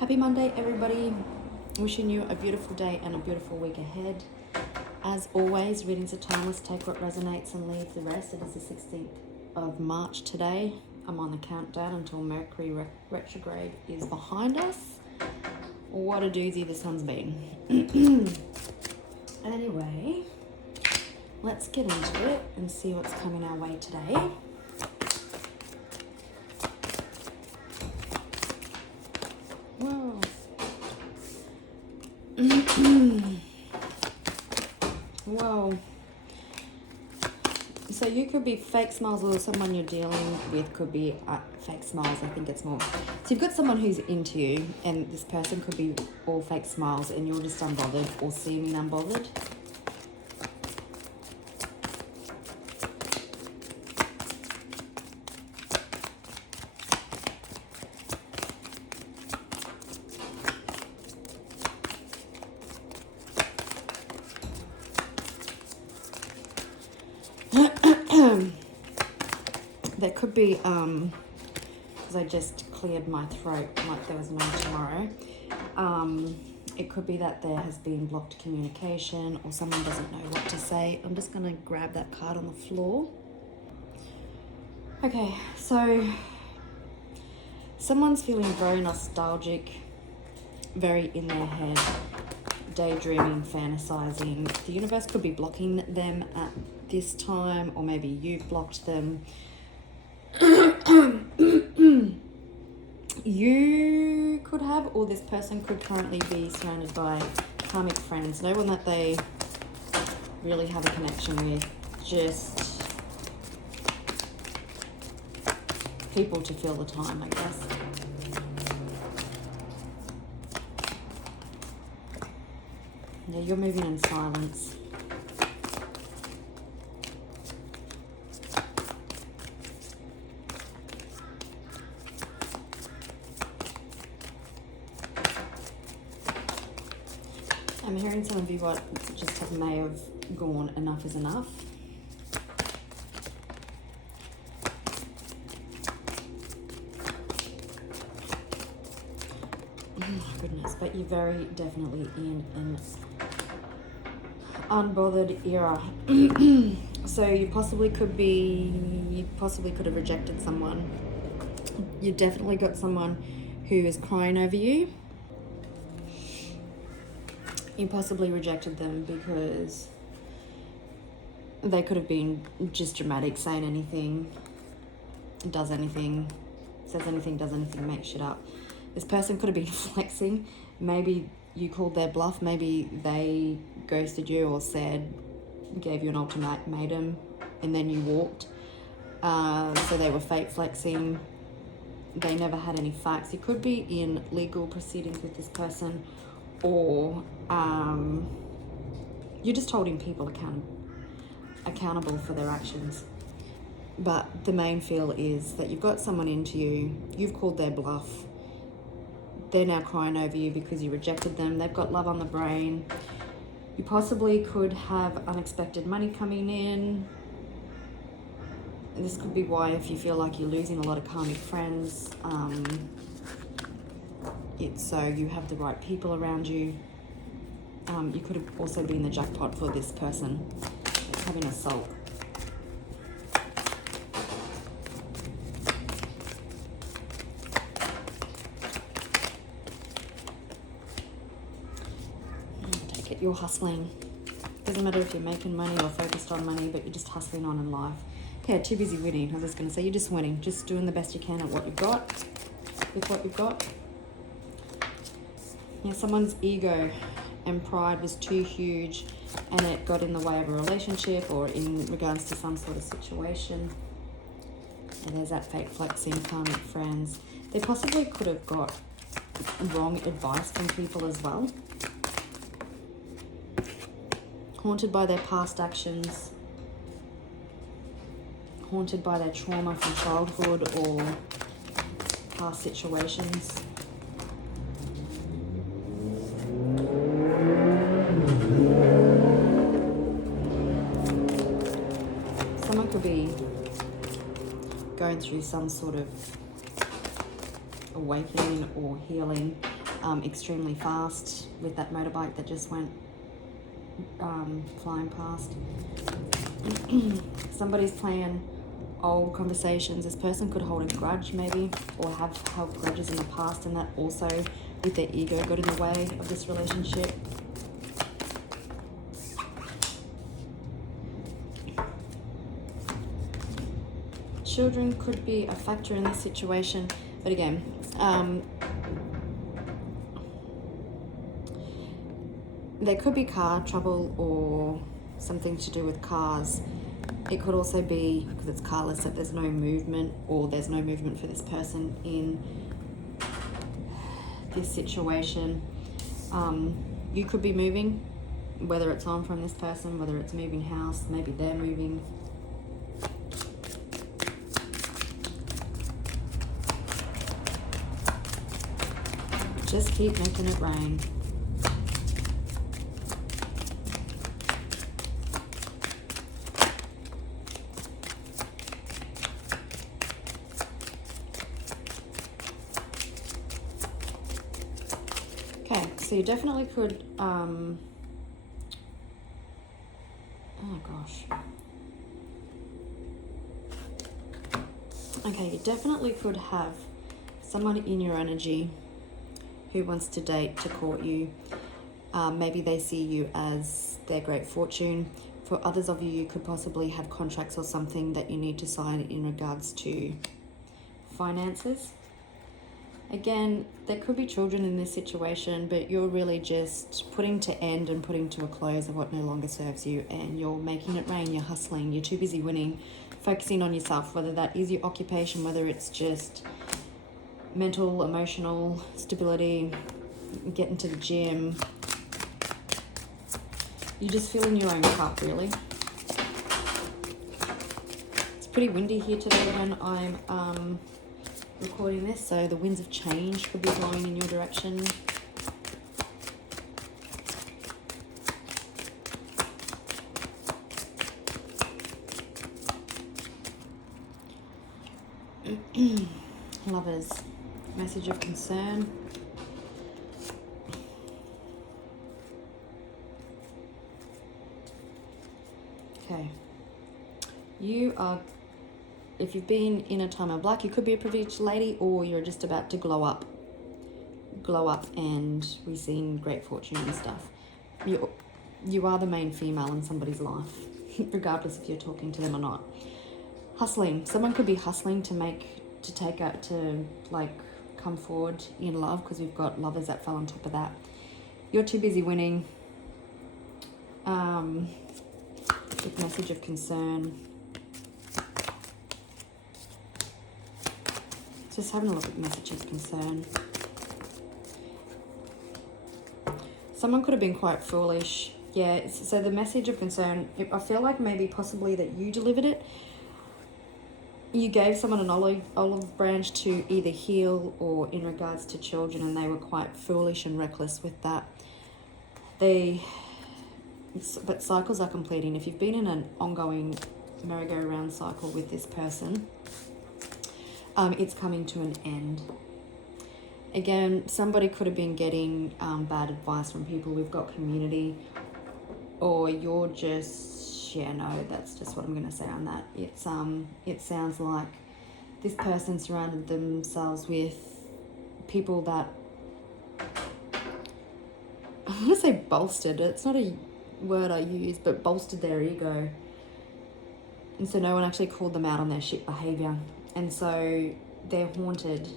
Happy Monday, everybody. Wishing you a beautiful day and a beautiful week ahead. As always, readings are timeless. Take what resonates and leave the rest. It is the 16th of March today. I'm on the countdown until Mercury retrograde is behind us. What a doozy this one's been. Anyway, let's get into it and see what's coming our way today. Whoa. Whoa. So you could be fake smiles, or someone you're dealing with could be fake smiles. I think it's more. So you've got someone who's into you, and this person could be all fake smiles, and you're just unbothered or seeming unbothered. There could be, because I just cleared my throat like there was no tomorrow. It could be that there has been blocked communication or someone doesn't know what to say. I'm just going to grab that card on the floor. Okay, so someone's feeling very nostalgic, very in their head, daydreaming, fantasizing. The universe could be blocking them at this time, or maybe you've blocked them. You could have, or this person could currently be surrounded by karmic friends, no one that they really have a connection with, just people to fill the time, I guess. Yeah, you're moving in silence. I'm hearing some of you may have gone, enough is enough. Oh my goodness, but you're very definitely in an unbothered era. So you possibly could have rejected someone. You definitely got someone who is crying over you. You possibly rejected them because they could have been just dramatic, saying anything, does anything, says anything, does anything, makes shit up. This person could have been flexing. Maybe you called their bluff. Maybe they ghosted you or gave you an ultimatum and then you walked. So they were fake flexing. They never had any facts. You could be in legal proceedings with this person, or you're just holding people accountable for their actions. But the main feel is that you've got someone into you, you've called their bluff, they're now crying over you because you rejected them, they've got love on the brain. You possibly could have unexpected money coming in. This could be why, if you feel like you're losing a lot of karmic friends, it's so you have the right people around you. You could have also been the jackpot for this person having a soul. Take it, you're hustling. Doesn't matter if you're making money or focused on money, but you're just hustling on in life. Okay, too busy winning. I was just going to say, you're just winning, just doing the best you can at what you've got, with what you've got. Yeah, someone's ego and pride was too huge and it got in the way of a relationship or in regards to some sort of situation. And there's that fake flexing, karmic friends. They possibly could have got wrong advice from people as well. Haunted by their past actions. Haunted by their trauma from childhood or past situations. Someone could be going through some sort of awakening or healing. extremely fast with that motorbike that just went flying past. Somebody's playing old conversations. This person could hold a grudge maybe, or have held grudges in the past, and that also with their ego got in the way of this relationship. Children could be a factor in this situation, but again, there could be car trouble or something to do with cars. It could also be, because it's carless, that there's no movement, or there's no movement for this person in this situation. You could be moving, whether it's on from this person, whether it's moving house, maybe they're moving. Just keep making it rain. Okay, so you definitely could, oh gosh. Okay, you definitely could have someone in your energy who wants to date, to court you. Maybe they see you as their great fortune. For others of you, you could possibly have contracts or something that you need to sign in regards to finances. Again, there could be children in this situation, but you're really just putting to end and putting to a close of what no longer serves you, and you're making it rain, you're hustling, you're too busy winning, focusing on yourself, whether that is your occupation, whether it's just mental, emotional stability, getting to the gym. You just fill in your own cup, really. It's pretty windy here today when I'm recording this, so the winds of change could be blowing in your direction. Lovers, message of concern. Okay, you are, if you've been in a time of black, you could be a privileged lady, or you're just about to glow up and receive great fortune and stuff. You are the main female in somebody's life, regardless if you're talking to them or not. Hustling, someone could be hustling to come forward in love, because we've got lovers that fell on top of that. You're too busy winning. With message of concern. Just having a look at message of concern. Someone could have been quite foolish. Yeah, so the message of concern, I feel like maybe possibly that you delivered it. You gave someone an olive branch to either heal or in regards to children, and they were quite foolish and reckless with that. But cycles are completing. If you've been in an ongoing merry-go-round cycle with this person, it's coming to an end. Again, somebody could have been getting bad advice from people. We've got community, or you're just, yeah, no, that's just what I'm going to say on that. It sounds like this person surrounded themselves with people that, I want to say bolstered. It's not a word I use, but bolstered their ego. And so no one actually called them out on their shit behavior. And so they're haunted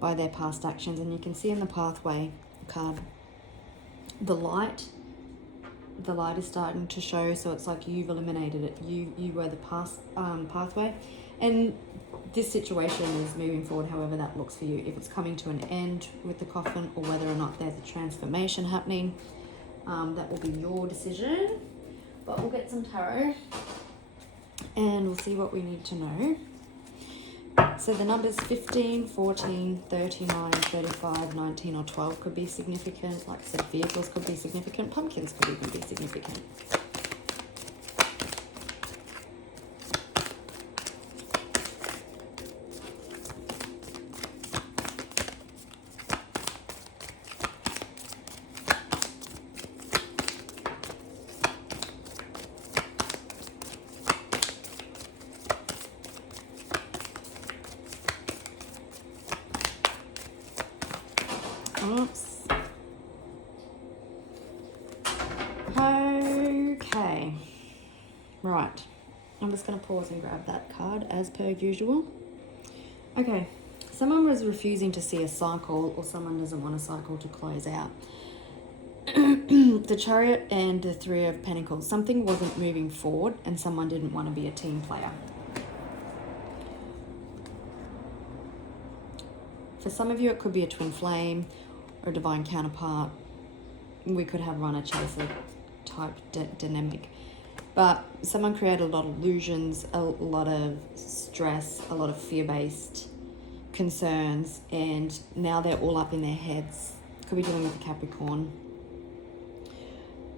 by their past actions. And you can see in the pathway card, the light is starting to show. So it's like you've eliminated it. You were the past pathway. And this situation is moving forward however that looks for you. If it's coming to an end with the coffin, or whether or not there's a transformation happening, that will be your decision. But we'll get some tarot and we'll see what we need to know. So the numbers 15, 14, 39, 35, 19 or 12 could be significant. Like I said, vehicles could be significant. Pumpkins could even be significant. Oops. Okay. Right. I'm just going to pause and grab that card as per usual. Okay. Someone was refusing to see a cycle, or someone doesn't want a cycle to close out. The Chariot and the Three of Pentacles. Something wasn't moving forward and someone didn't want to be a team player. For some of you, it could be a twin flame or a divine counterpart. We could have runner chaser type dynamic. But someone created a lot of illusions, a lot of stress, a lot of fear-based concerns, and now they're all up in their heads. Could be dealing with a Capricorn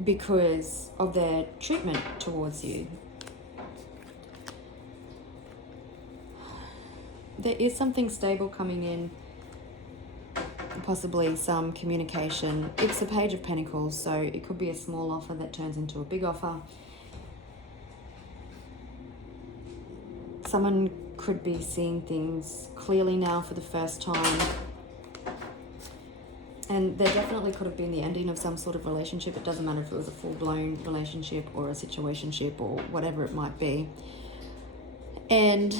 because of their treatment towards you. There is something stable coming in, possibly some communication. It's a Page of Pentacles, so it could be a small offer that turns into a big offer. Someone could be seeing things clearly now for the first time. And there definitely could have been the ending of some sort of relationship. It doesn't matter if it was a full-blown relationship or a situationship or whatever it might be. And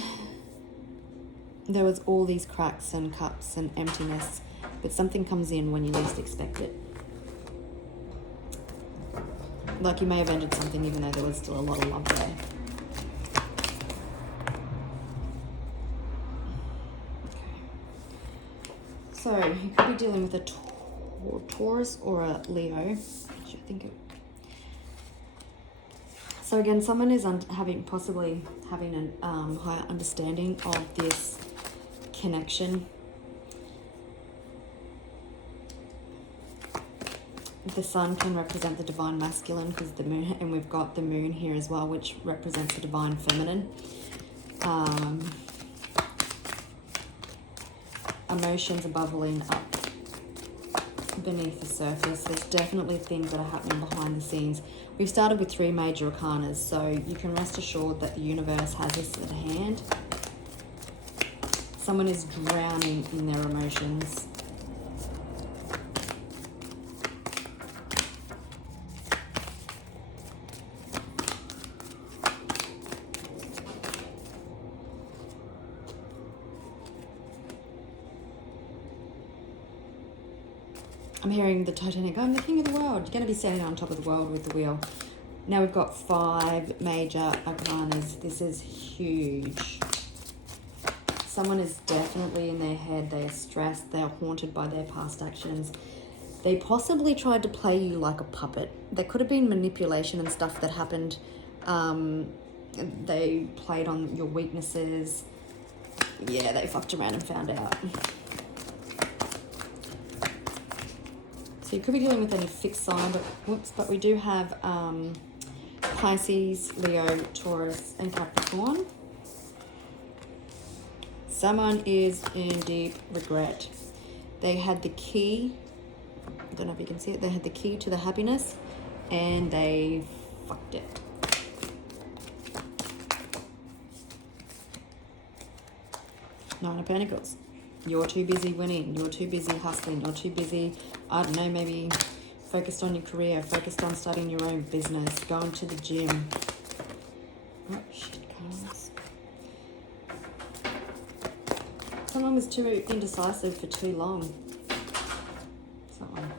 there was all these cracks and cups and emptiness, but something comes in when you least expect it. Like you may have ended something even though there was still a lot of love there. So you could be dealing with a Taurus or a Leo. So again, someone is possibly having a higher understanding of this connection. The sun can represent the divine masculine because the moon, and we've got the moon here as well, which represents the divine feminine. Emotions are bubbling up beneath the surface. There's definitely things that are happening behind the scenes. We've started with 3 major arcanas, so you can rest assured that the universe has this at hand. Someone is drowning in their emotions. I'm hearing the Titanic, I'm the king of the world. You're going to be standing on top of the world with the wheel. Now we've got 5 major arcanas. This is huge. Someone is definitely in their head. They are stressed. They are haunted by their past actions. They possibly tried to play you like a puppet. There could have been manipulation and stuff that happened. They played on your weaknesses. Yeah, they fucked around and found out. So you could be dealing with any fixed sign, but we do have Pisces, Leo, Taurus, and Capricorn. Someone is in deep regret. They had the key, I don't know if you can see it, they had the key to the happiness, and they fucked it. Nine of Pentacles. You're too busy winning. You're too busy hustling. You're too busy, I don't know, maybe focused on your career, focused on starting your own business, going to the gym. Oh, shit, cards. Someone was too indecisive for too long. Someone.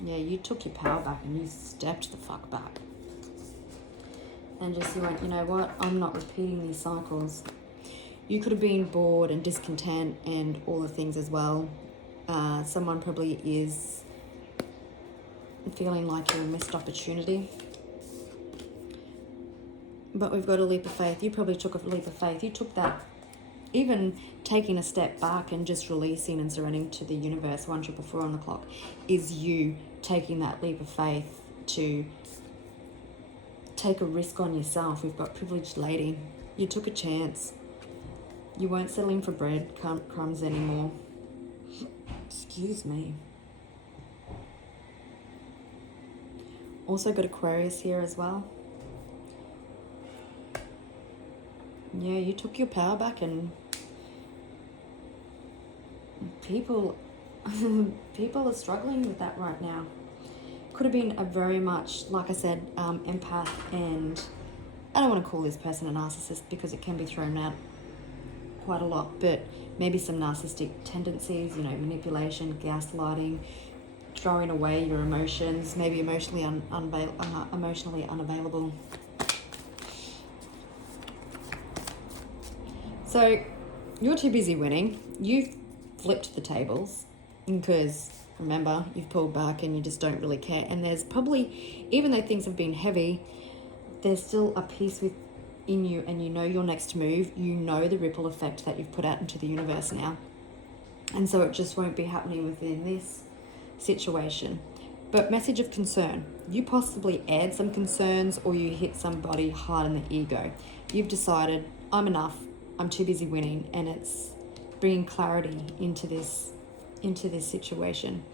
Yeah, you took your power back and you stepped the fuck back. And just you went, you know what? I'm not repeating these cycles. You could have been bored and discontent and all the things as well. Someone probably is feeling like you're a missed opportunity. But we've got a leap of faith. You probably took a leap of faith. You took that, even taking a step back and just releasing and surrendering to the universe, 144 on the clock, is you taking that leap of faith to take a risk on yourself. We've got privileged lady. You took a chance. You weren't settling for bread crumbs anymore. Excuse me. Also got Aquarius here as well. Yeah, you took your power back, and people People are struggling with that right now. Could have been a very much, like I said, empath, and I don't want to call this person a narcissist because it can be thrown out quite a lot, but maybe some narcissistic tendencies, you know, manipulation, gaslighting, throwing away your emotions, maybe emotionally emotionally unavailable. So you're too busy winning. You've flipped the tables because, remember, you've pulled back and you just don't really care. And there's probably, even though things have been heavy, there's still a piece within you, and you know your next move. You know the ripple effect that you've put out into the universe now. And so it just won't be happening within this situation. But message of concern. You possibly aired some concerns, or you hit somebody hard in the ego. You've decided, I'm enough. I'm too busy winning, and it's bringing clarity into this situation.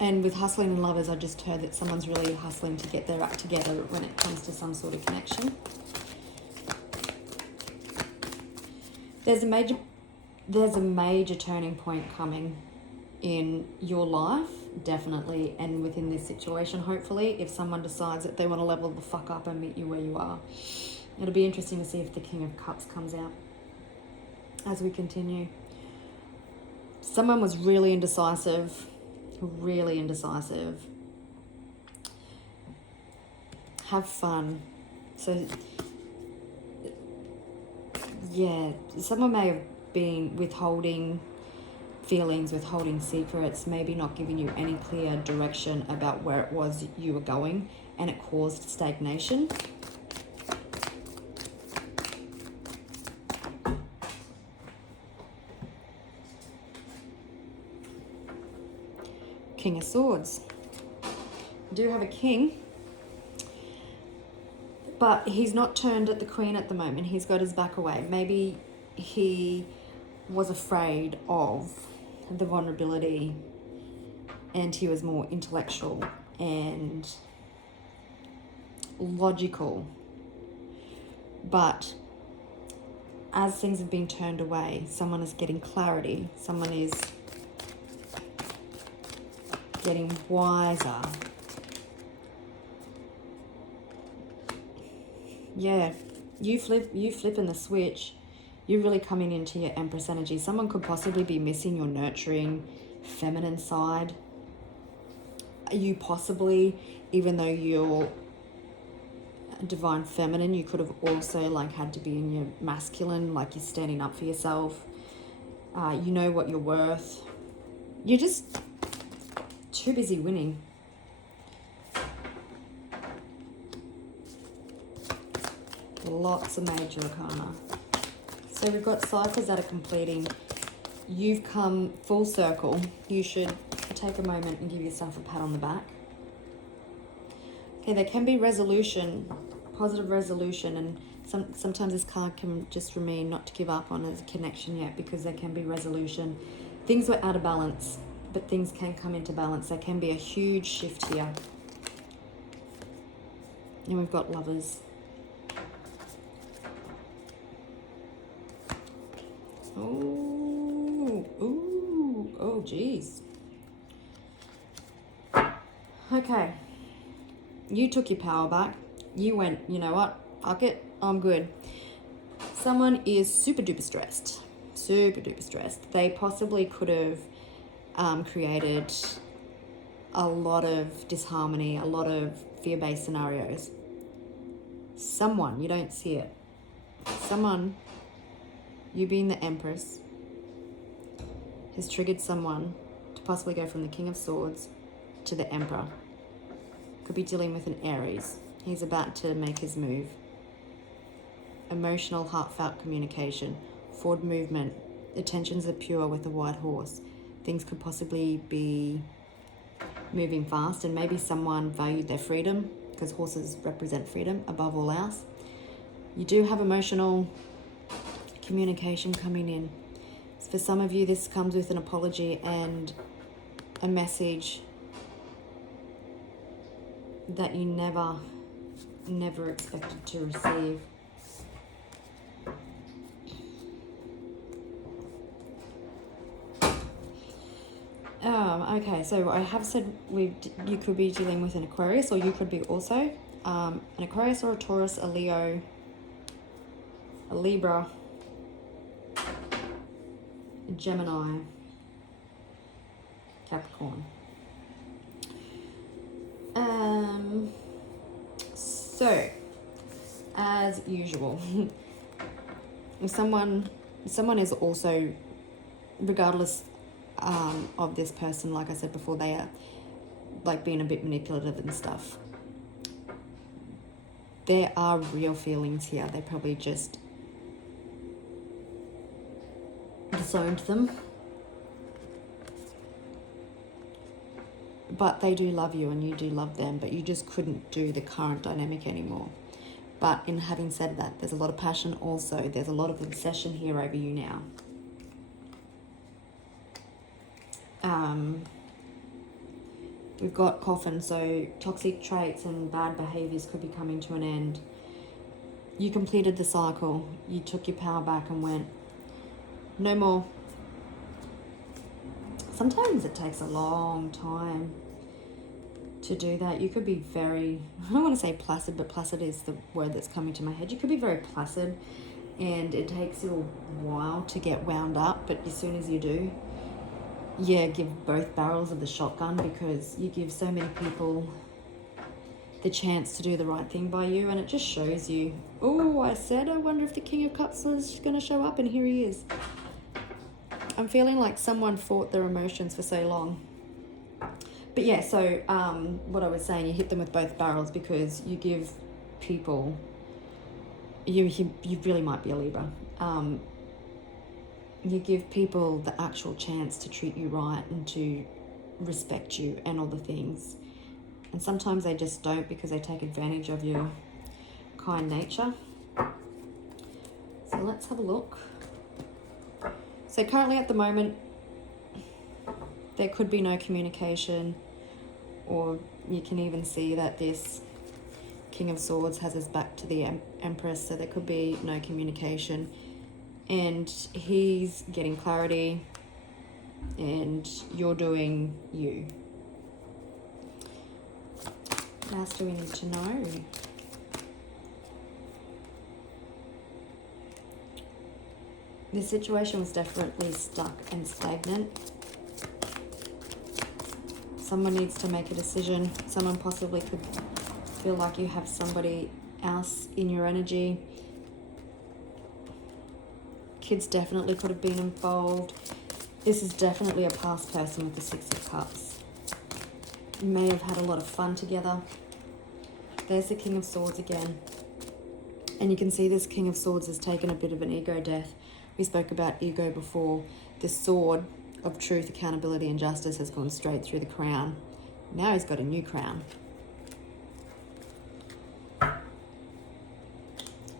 And with hustling and lovers, I just heard that someone's really hustling to get their act together when it comes to some sort of connection. There's a major turning point coming in your life, definitely, and within this situation, hopefully, if someone decides that they want to level the fuck up and meet you where you are. It'll be interesting to see if the King of Cups comes out as we continue. Someone was really indecisive. Have fun. So, yeah, someone may have been withholding feelings, withholding secrets, maybe not giving you any clear direction about where it was you were going, and it caused stagnation. King of Swords. We do have a king, but he's not turned at the queen at the moment. He's got his back away. Maybe he was afraid of the vulnerability, and he was more intellectual and logical. But as things have been turned away, someone is getting clarity. Someone is getting wiser. Yeah, you flipping the switch. You're really coming into your Empress energy. Someone could possibly be missing your nurturing feminine side. You possibly, even though you're divine feminine, you could have also like had to be in your masculine, like you're standing up for yourself. You know what you're worth. You're just too busy winning. Lots of major arcana. So we've got ciphers that are completing. You've come full circle. You should take a moment and give yourself a pat on the back. Okay, there can be resolution, positive resolution, and sometimes this card can just remain not to give up on a connection yet, because there can be resolution. Things were out of balance, but things can come into balance. There can be a huge shift here. And we've got Lovers. Oh, geez. Okay. You took your power back. You went, you know what? Fuck it. I'm good. Someone is super duper stressed. Super duper stressed. They possibly could have created a lot of disharmony, a lot of fear-based scenarios. Someone, you don't see it. Someone, you being the Empress, has triggered someone to possibly go from the King of Swords to the Emperor. Could be dealing with an Aries. He's about to make his move. Emotional, heartfelt communication. Forward movement. Attentions are pure with the white horse. Things could possibly be moving fast, and maybe someone valued their freedom, because horses represent freedom above all else. You do have emotional communication coming in. For some of you, this comes with an apology and a message that you never expected to receive. Okay, so I have said you could be dealing with an Aquarius, or you could be also an Aquarius or a Taurus, a Leo, a Libra, a Gemini, Capricorn. So, as usual, if someone is also, regardless of this person, like I said before, they are like being a bit manipulative and stuff. There are real feelings here. They probably just disowned them. But they do love you and you do love them, but you just couldn't do the current dynamic anymore. But in having said that, there's a lot of passion also. There's a lot of obsession here over you now. We've got coffin, so toxic traits and bad behaviors could be coming to an end. You completed the cycle. You took your power back and went, no more. Sometimes it takes a long time to do that. You could be very, I don't want to say placid, but placid is the word that's coming to my head. You could be very placid and it takes you a while to get wound up, but as soon as you do, yeah, give both barrels of the shotgun, because you give so many people the chance to do the right thing by you, and it just shows you, oh, I wonder if the King of Cups is going to show up, and here he is. I'm feeling like someone fought their emotions for so long. But yeah, so what I was saying, you hit them with both barrels, because you give people, you really might be a Libra. You give people the actual chance to treat you right and to respect you and all the things. And sometimes they just don't, because they take advantage of your kind nature. So let's have a look. So currently at the moment, there could be no communication, or you can even see that this King of Swords has his back to the Empress, so there could be no communication. And he's getting clarity, and you're doing you. What else do we need to know? This situation was definitely stuck and stagnant. Someone needs to make a decision. Someone possibly could feel like you have somebody else in your energy. Kids definitely could have been involved. This is definitely a past person with the Six of Cups. You may have had a lot of fun together. There's the King of Swords again. And you can see this King of Swords has taken a bit of an ego death. We spoke about ego before. The sword of truth, accountability, and justice has gone straight through the crown. Now he's got a new crown.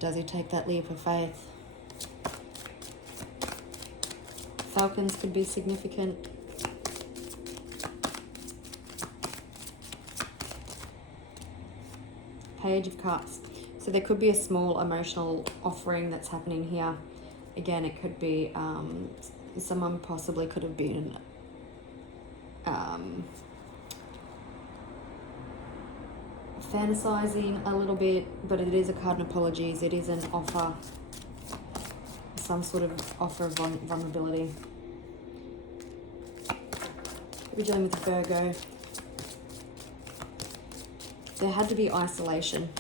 Does he take that leap of faith? Falcons could be significant. Page of Cups. So there could be a small emotional offering that's happening here. Again, it could be someone possibly could have been fantasizing a little bit, but it is a card of apologies. It is an offer, some sort of offer of vulnerability. We're dealing with a Virgo. There had to be isolation.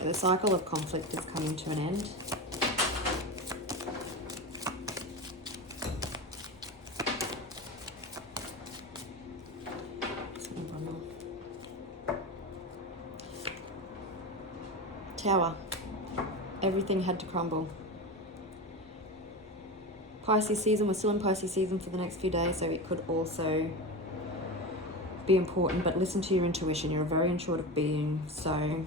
The cycle of conflict is coming to an end. Tower. Everything had to crumble. Pisces season. We're still in Pisces season for the next few days, so it could also be important, but listen to your intuition. You're a very intuitive being, so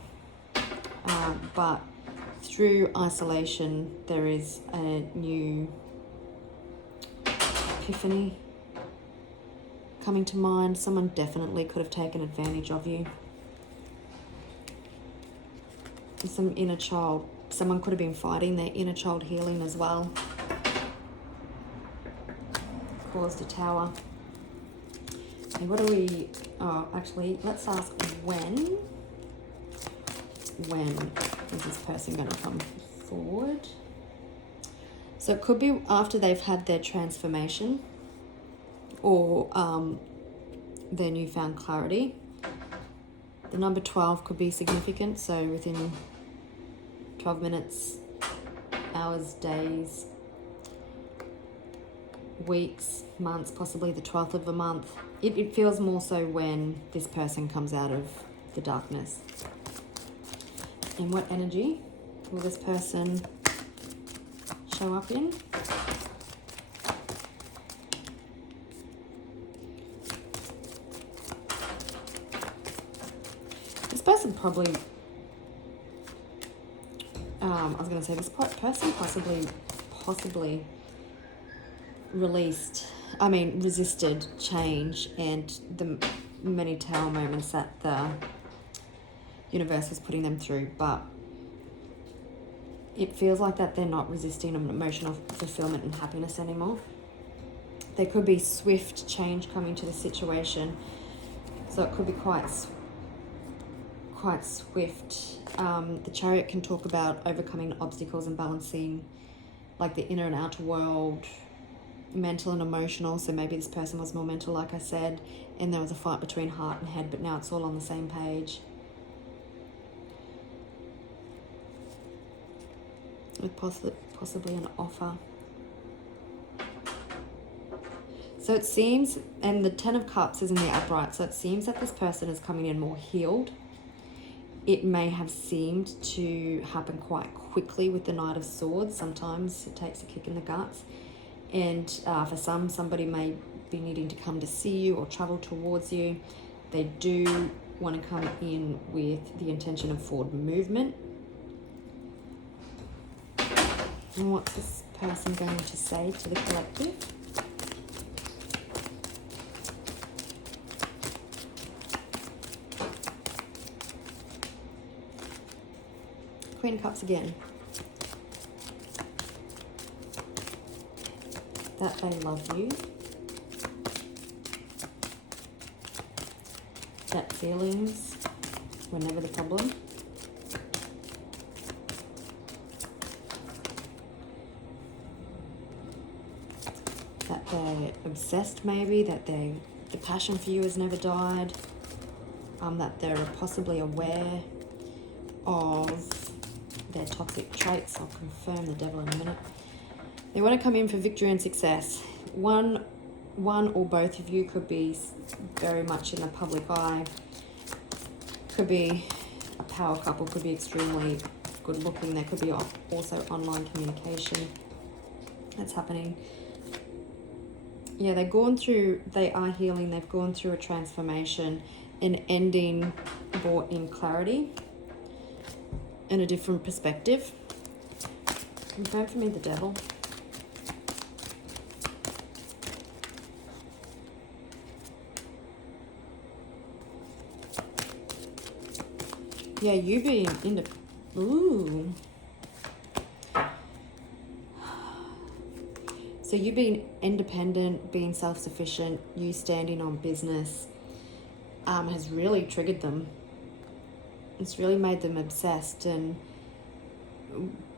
but through isolation there is a new epiphany coming to mind. Someone definitely could have taken advantage of you. Some inner child, someone could have been fighting their inner child healing as well. caused a tower. And what do we... Oh, actually, let's ask when is this person going to come forward? So it could be after they've had their transformation or their newfound clarity. The number 12 could be significant, so within 12 minutes, hours, days, weeks, months, possibly the 12th of a month. It feels more so when this person comes out of the darkness. In what energy will this person show up in? This person probably, I was going to say, this person possibly resisted change and the many tower moments that the universe was putting them through, but it feels like that they're not resisting an emotional fulfillment and happiness anymore. There could be swift change coming to the situation, so it could be quite swift. The Chariot can talk about overcoming obstacles and balancing like the inner and outer world, mental and emotional. So maybe this person was more mental, like I said, and there was a fight between heart and head, but now it's all on the same page. With possibly an offer. So it seems, and the 10 of Cups is in the upright, so it seems that this person is coming in more healed. It may have seemed to happen quite quickly with the Knight of Swords. Sometimes it takes a kick in the guts. And for somebody may be needing to come to see you or travel towards you. They do want to come in with the intention of forward movement. And what's this person going to say to the collective? Queen of Cups again. That they love you. That feelings were never the problem. That they're obsessed maybe, that the passion for you has never died. That they're possibly aware of their toxic traits. I'll confirm the Devil in a minute. They want to come in for victory and success. One or both of you could be very much in the public eye. Could be a power couple, could be extremely good looking. There could be also online communication that's happening. Yeah, they are healing. They've gone through a transformation, an ending brought in clarity and a different perspective. Confirm for me the Devil. Yeah, you being ooh. So you being independent, being self-sufficient, you standing on business, has really triggered them. It's really made them obsessed and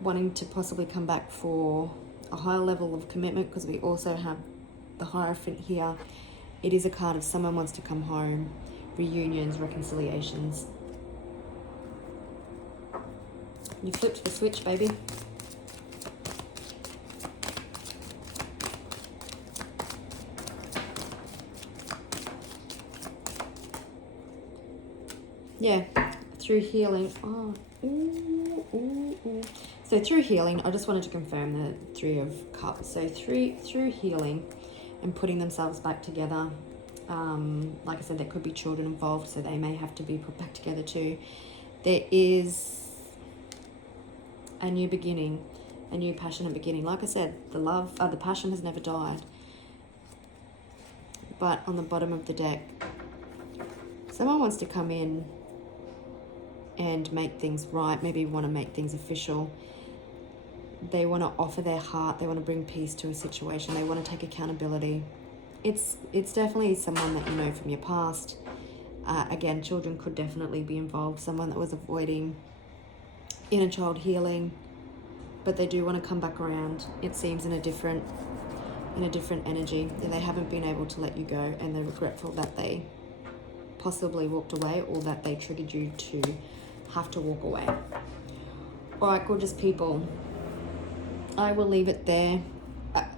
wanting to possibly come back for a higher level of commitment, because we also have the Hierophant here. It is a card of someone wants to come home, reunions, reconciliations. You flipped the switch, baby. Yeah, through healing. Oh, ooh, ooh, ooh. So through healing, I just wanted to confirm the Three of Cups. So through healing and putting themselves back together. Like I said, there could be children involved, so they may have to be put back together too. There is a new beginning, a new passionate beginning. Like I said, the passion has never died. But on the bottom of the deck, someone wants to come in and make things right, maybe want to make things official. They want to offer their heart, they want to bring peace to a situation, they want to take accountability. it's definitely someone that you know from your past. Again, children could definitely be involved. Someone that was avoiding inner child healing, but they do want to come back around. It seems in a different energy, and they haven't been able to let you go, and they're regretful that they possibly walked away, or that they triggered you to have to walk away. All right, gorgeous people, I will leave it there,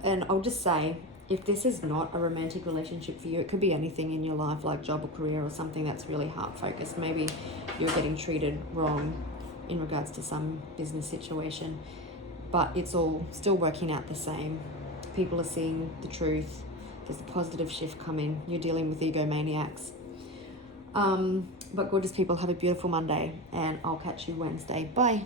and I'll just say, if this is not a romantic relationship for you, it could be anything in your life, like job or career or something that's really heart focused. Maybe you're getting treated wrong in regards to some business situation, but it's all still working out the same. People are seeing the truth. There's a positive shift coming. You're dealing with egomaniacs. But gorgeous people, have a beautiful Monday, and I'll catch you Wednesday. Bye.